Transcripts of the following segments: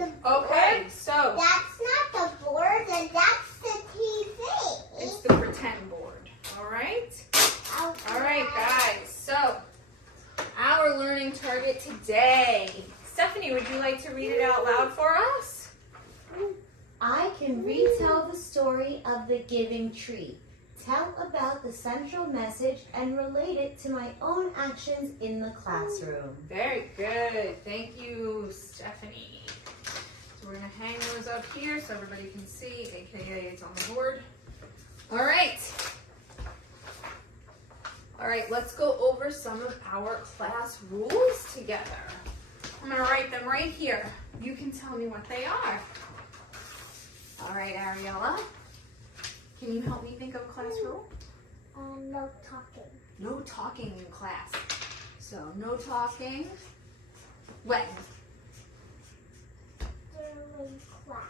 Okay, so That's not the board, and that's the TV. it's the pretend board. All right? All right, guys. So our learning target today. Stephanie, would you like to read it out loud for us? I can retell the story of the giving tree, tell about the central message, and relate it to my own actions in the classroom. Very good. Thank you, Stephanie. So we're going to hang those up here so everybody can see, aka it's on the board. All right. All right, let's go over some of our class rules together. I'm going to write them right here. You can tell me what they are. All right, Ariella, can you help me think of a class rule? No talking. No talking in class. So no talking. When? During class.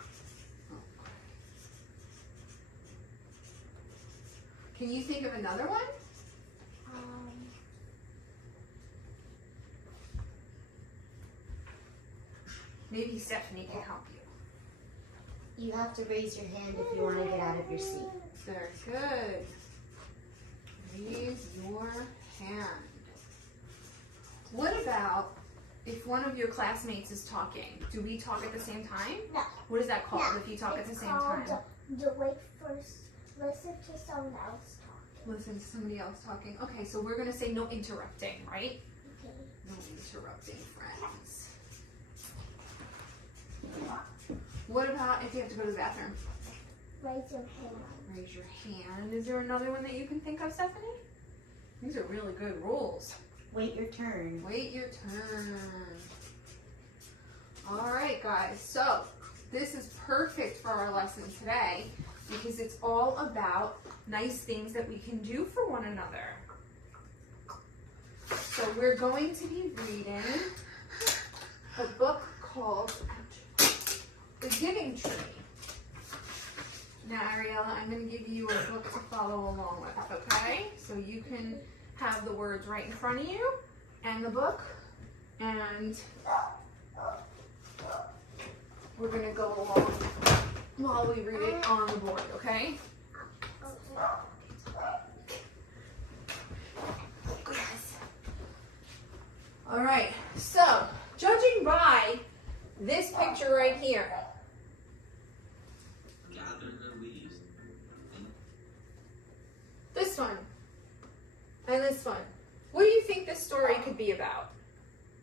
Can you think of another one? Maybe Stephanie can help you. You have to raise your hand if you want to get out of your seat. Very good. Raise your hand. What about if one of your classmates is talking? Do we talk at the same time? No. What is that called No, if you talk at the it's same called time? The wait first. Listen to someone else talking. Listen to somebody else talking. Okay, so we're going to say no interrupting, right? Okay. No interrupting, friends. What about if you have to go to the bathroom? Raise your hand. Raise your hand. Is there another one that you can think of, Stephanie? These are really good rules. Wait your turn. Wait your turn. All right, guys. So this is perfect for our lesson today because it's all about nice things that we can do for one another. So we're going to be reading a book called The Giving Tree. Now, Ariella, I'm going to give you a book to follow along with, okay? So you can have the words right in front of you and the book, and we're going to go along while we read it on the board, okay? All right, so judging by this picture right here, gather the leaves. this one, and this one. What do you think this story could be about?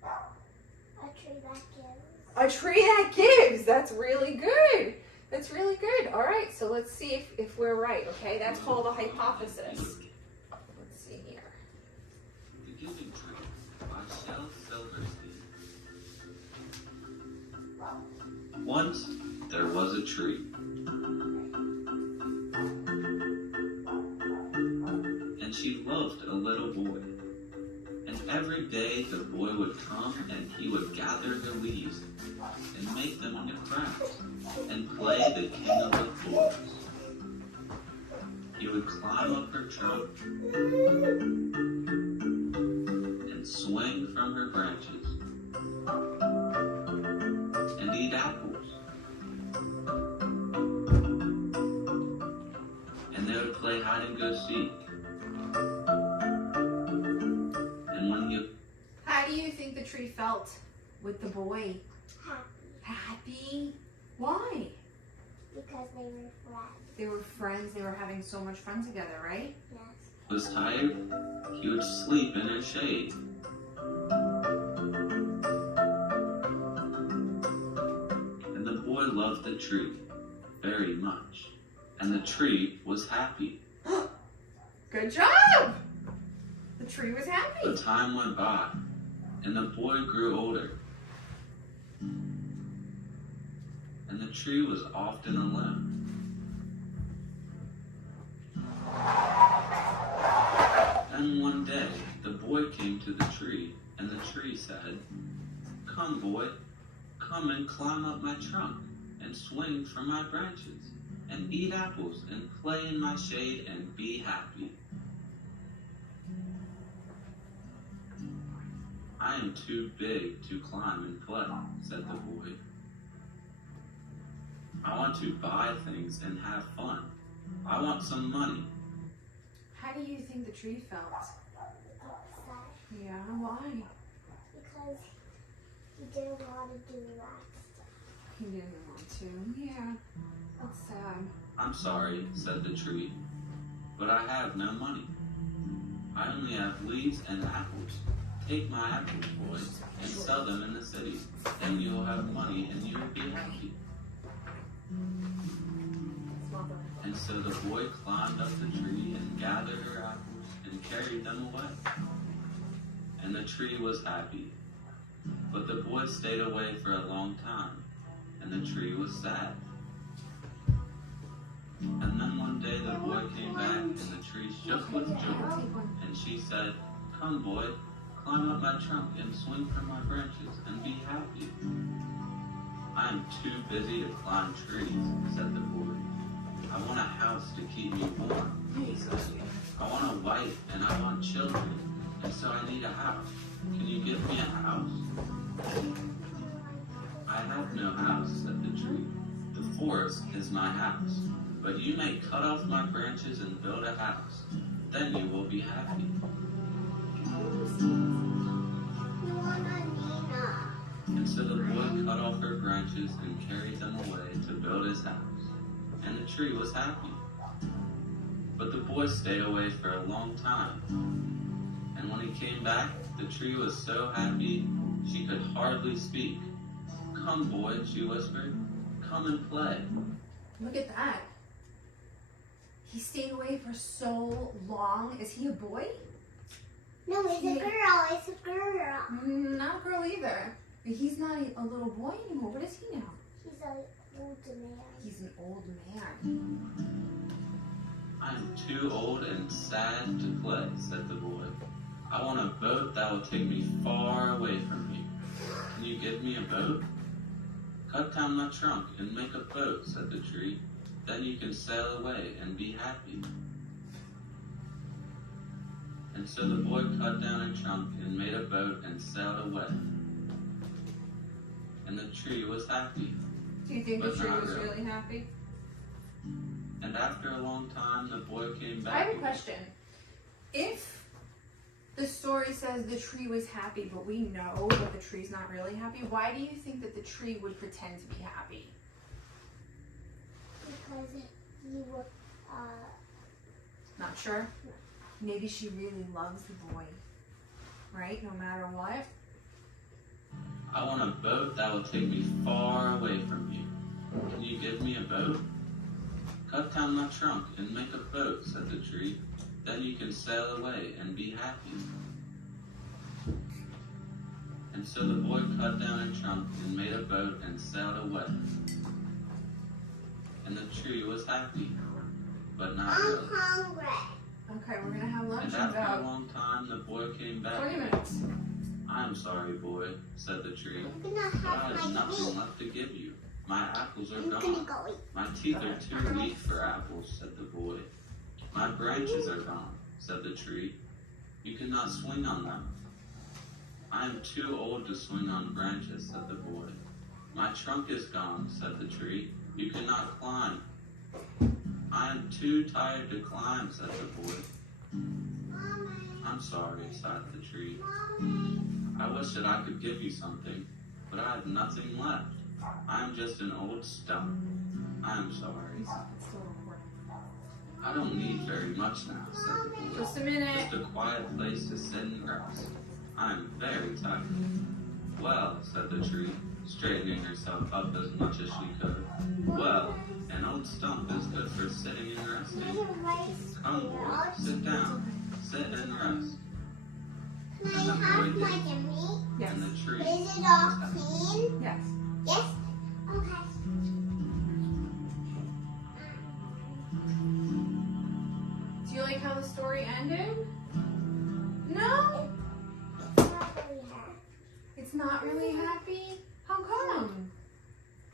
A tree that gives. A tree that gives. That's really good. That's really good. All right, so let's see if we're right, okay? That's called a hypothesis. Let's see here. The Giving Tree by Shel Silverstein. Once there was a tree. And she loved a little boy. And every day the boy would come and he would gather the leaves and make them into crafts and play the king of the forest. He would climb up her trunk and swing from her branches and eat apples. And they would play hide and go seek. And when you How do you think the tree felt with the boy? Happy. Happy? Why? Because they were friends. They were friends. They were having so much fun together, right? Yes. was tired, he would sleep in her shade. And the boy loved the tree very much. And the tree was happy. Good job! The tree was happy. But time went by, and the boy grew older. And the tree was often alone. Then one day, the boy came to the tree, and the tree said, "Come, boy, come and climb up my trunk, and swing from my branches, and eat apples, and play in my shade, and be happy." "I am too big to climb and play," said the boy. want to buy things and have fun. I want some money. How do you think the tree felt? Upset. Yeah, why? Because he didn't want to do that stuff. He didn't want to. Yeah, that's sad. I'm sorry, said the tree, but I have no money. I only have leaves and apples. Take my apples, boy, and sell them in the city. Then you will have money and you will be happy. And so the boy climbed up the tree and gathered her apples and carried them away. And the tree was happy. But the boy stayed away for a long time, and the tree was sad. And then one day the boy came back, and the tree shook with joy. And she said, "Come, boy, climb up my trunk and swing from my branches and be happy." "I am too busy to climb trees," said the boy. "I want a house to keep me warm," he said. "I want a wife and I want children, and so I need a house. Can you give me a house?" "I have no house," said the tree. "The forest is my house, but you may cut off my branches and build a house. Then you will be happy." And so the boy cut off her branches and carried them away to build his house, and the tree was happy. But the boy stayed away for a long time, and when he came back, the tree was so happy she could hardly speak. "Come, boy," she whispered, "come and play." Look at that. He stayed away for so long. Is he a boy? No, it's a girl. It's a girl. Not a girl either. But he's not a little boy anymore. What is he now? He's an old man. He's an old man. "I am too old and sad to play," said the boy. "I want a boat that will take me far away from you. Can you give me a boat?" "Cut down my trunk and make a boat," said the tree. "Then you can sail away and be happy." And so the boy cut down a trunk and made a boat and sailed away. And the tree was happy. Do you think the But tree not was really. really happy? And after a long time, the boy came back. I have a question. If the story says the tree was happy, but we know that the tree's not really happy, why do you think that the tree would pretend to be happy? Because he would, Not sure? Maybe she really loves the boy, right? No matter what. "I want a boat that will take me far away from you. Can you give me a boat?" "Cut down my trunk and make a boat," said the tree. "Then you can sail away and be happy." And so the boy cut down a trunk and made a boat and sailed away. And the tree was happy, but not I'm really. hungry. Okay, we're gonna have lunch And in after a about long time, the boy came back. 20 minutes. "I'm sorry, boy," said the tree. I'm gonna "But I have have my nothing meat. left to give you. My apples are I'm gonna gone. go eat. My teeth are too weak for apples," said the boy. "My branches are gone," said the tree. "You cannot swing on them." "I am too old to swing on branches," said the boy. "My trunk is gone," said the tree. "You cannot climb." "I am too tired to climb," said the boy. Mommy. "I'm sorry," sighed the tree. Mommy. "I wish that I could give you something, but I have nothing left. I am just an old stump. I am sorry." It's still recording. "I don't need very much now," said the boy. Just a minute. "Just a quiet place to sit and rest. I am very tired." "Well," said the tree, straightening herself up as much as she could. "Well, an old stump is good for sitting and resting. Come, boy, sit down. Sit and rest." Can I have my meat? Yes. And the tree Is it all clean? Yes. Yes? Okay. Do you like how the story ended? No? It's not really happy? How come?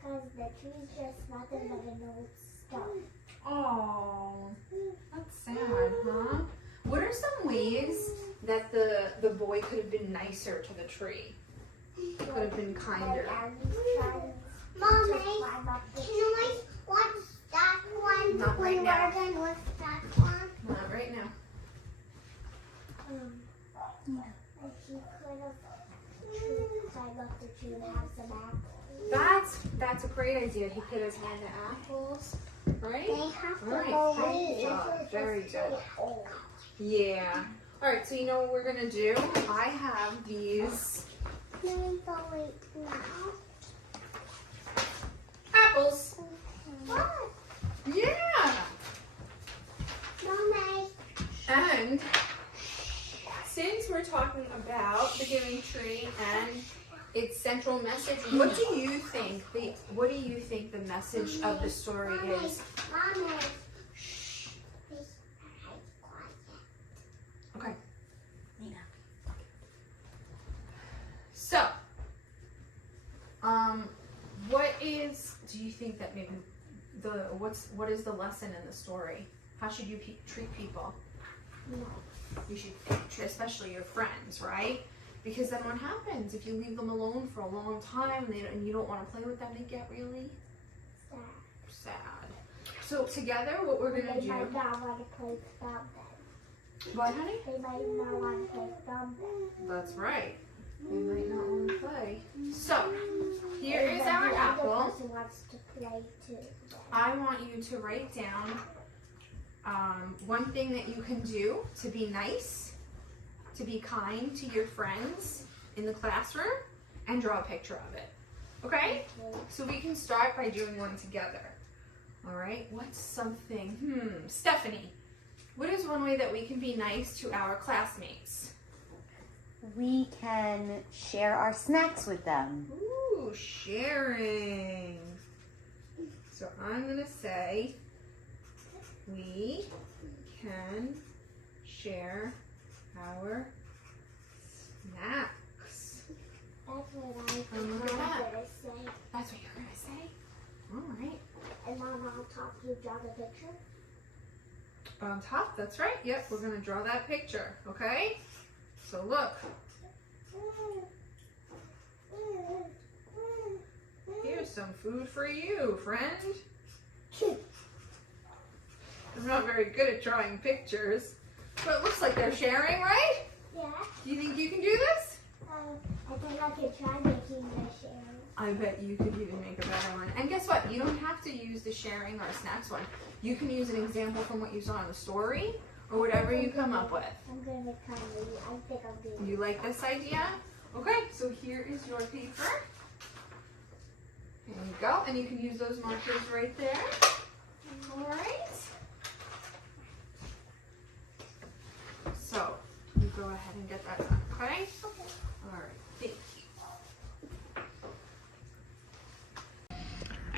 Because the tree's just nothing but an old stump. Oh, that's sad, huh? What are some ways that the boy could have been nicer to the tree? Could have been kinder. Mommy, can I right now? If you could have climbed up the tree and have some apples. That's a great idea. He could have had the apples, right? They have to Right, go great away. job. Very good. Oh. Yeah. All right, so you know what we're gonna do? I have these Let me go right now. apples. What? Yeah. Mommy. And since we're talking about the giving tree and its central message, what do you think the message of the story is? Mommy. Okay. So, do you think that maybe what is the lesson in the story? How should you treat people? You should, especially your friends, right? Because then what happens if you leave them alone for a long time and you don't want to play with them? They get really sad. So together, what we're gonna They do? might not want to play without them. What, honey? They might not want to play without them. That's right. They might not want to play. So here is And then our the apple. other person wants to play too. I want you to write down one thing that you can do to be nice, to be kind to your friends in the classroom, and draw a picture of it. Okay? So we can start by doing one together. All right? What's something? Stephanie, what is one way that we can be nice to our classmates? We can share our snacks with them. Ooh, sharing. So I'm going to say we can share our snacks. That's what I think Look I'm at that. going to say. That's what you're going to say? All right. And then on top you draw the picture. On top, that's right. Yep, we're going to draw that picture, okay? So look, here's some food for you, friend. I'm not very good at drawing pictures, but it looks like they're sharing, right? Yeah. Do you think you can do this? I think I could try making the sharing. I bet you could even make a better one. And guess what? You don't have to use the sharing or snacks one. You can use an example from what you saw in the story or whatever you come up with. I'm going to come with you. I think I'm going to. You like this idea? Okay, so here is your paper. There you go. And you can use those markers right there. All right. So you go ahead and get that done, okay? Okay. All right, thank you.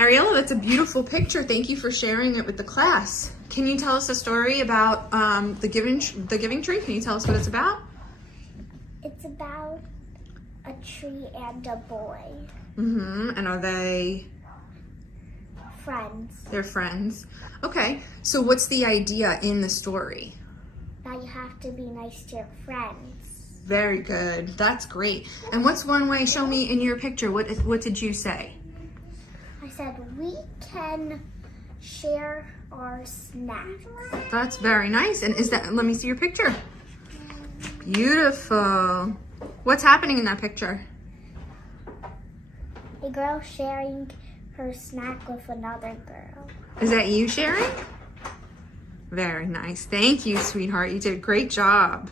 Ariella, that's a beautiful picture. Thank you for sharing it with the class. Can you tell us a story about the giving tree? Can you tell us what it's about? It's about a tree and a boy. And are they? Friends. They're friends. Okay, so what's the idea in the story? That you have to be nice to your friends. Very good. That's great. And what's one way? Show me in your picture. What did you say? I said we can share our snacks. That's very nice. And is that? Let me see your picture. Beautiful. What's happening in that picture? A girl sharing her snack with another girl. Is that you sharing? Very nice. Thank you, sweetheart. You did a great job.